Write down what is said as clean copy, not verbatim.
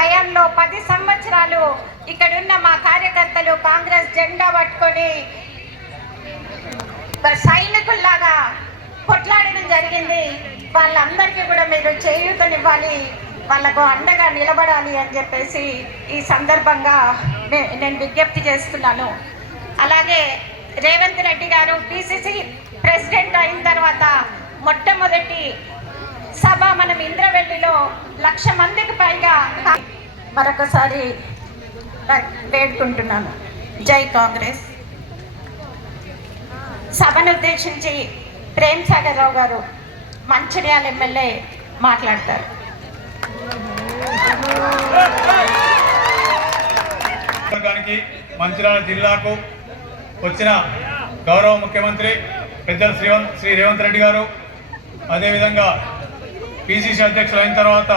హయాంలో 10 సంవత్సరాలు ఇక్కడున్న మా కార్యకర్తలు కాంగ్రెస్ జెండా పట్టుకొని సైనికుల్లాగా కొట్లాడడం జరిగింది. వాళ్ళందరికీ కూడా మీరు చేయూతనివ్వాలి, వాళ్ళకు అండగా నిలబడాలి అని చెప్పేసి ఈ సందర్భంగా నేను విజ్ఞప్తి చేస్తున్నాను. అలాగే రేవంత్ రెడ్డి గారు పిసిసి ప్రెసిడెంట్ అయిన తర్వాత మొట్టమొదటి సభ మనం ఇంద్రవెల్లిలో 1,00,000 మందికి పైగా మరొకసారి వేడుకుంటున్నాను. జై కాంగ్రెస్. సభను ఉద్దేశించి ప్రేమ్ సాగర్ రావు గారు మంచిర్యాల ఎమ్మెల్యే మాట్లాడతారు. మంచిర్యాల జిల్లాకు వచ్చిన గౌరవ ముఖ్యమంత్రి పెద్దలు శ్రీ రేవంత్ రెడ్డి గారు, అదేవిధంగా పిసిసి అధ్యక్షులు అయిన తర్వాత